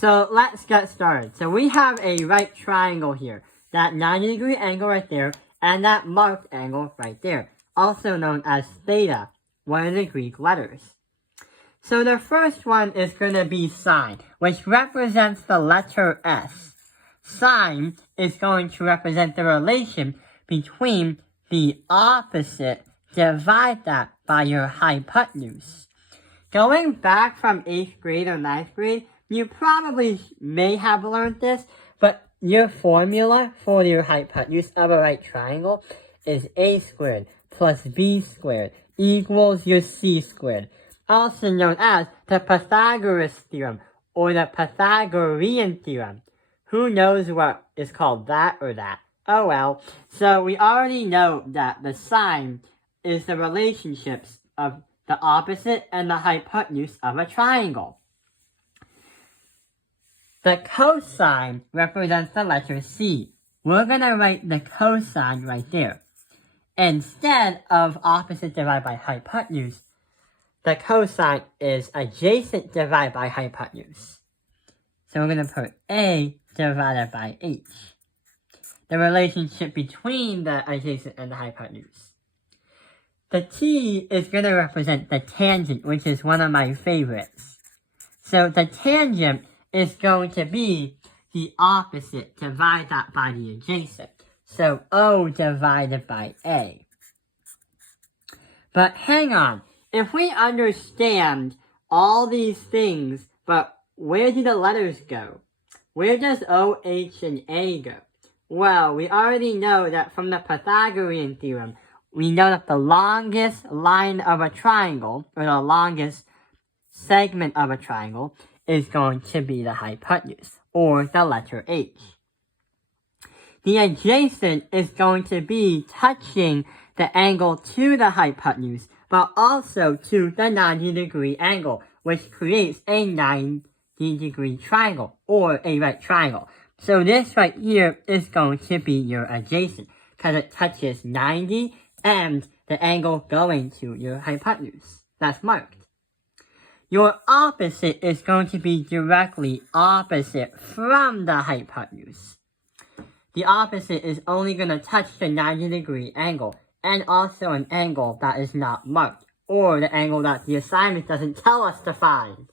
So let's get started. So we have a right triangle here. That 90-degree angle right there, and that marked angle right there. Also known as theta, one of the Greek letters. So the first one is going to be sine, which represents the letter S. Sine is going to represent the relation between the opposite, divide that by your hypotenuse. Going back from 8th grade or 9th grade, you probably may have learned this, but your formula for your hypotenuse of a right triangle is a squared plus b squared equals your c squared, also known as the Pythagoras theorem or the Pythagorean theorem. Who knows what is called that or that? Oh well. So we already know that the sine is the relationships of the opposite and the hypotenuse of a triangle. The cosine represents the letter C. We're going to write the cosine right there. Instead of opposite divided by hypotenuse, the cosine is adjacent divided by hypotenuse. So we're going to put A divided by H. The relationship between the adjacent and the hypotenuse. The T is going to represent the tangent, which is one of my favorites. So the tangent is going to be the opposite, divide that by the adjacent. So O divided by A. But hang on, if we understand all these things, but where do the letters go? Where does O, H, and A go? Well, we already know that from the Pythagorean theorem, we know that the longest line of a triangle, or the longest segment of a triangle, is going to be the hypotenuse, or the letter H. The adjacent is going to be touching the angle to the hypotenuse, but also to the 90-degree angle, which creates a 90-degree triangle, or a right triangle. So this right here is going to be your adjacent, because it touches 90 and the angle going to your hypotenuse. That's marked. Your opposite is going to be directly opposite from the hypotenuse. The opposite is only going to touch the 90-degree angle, and also an angle that is not marked, or the angle that the assignment doesn't tell us to find.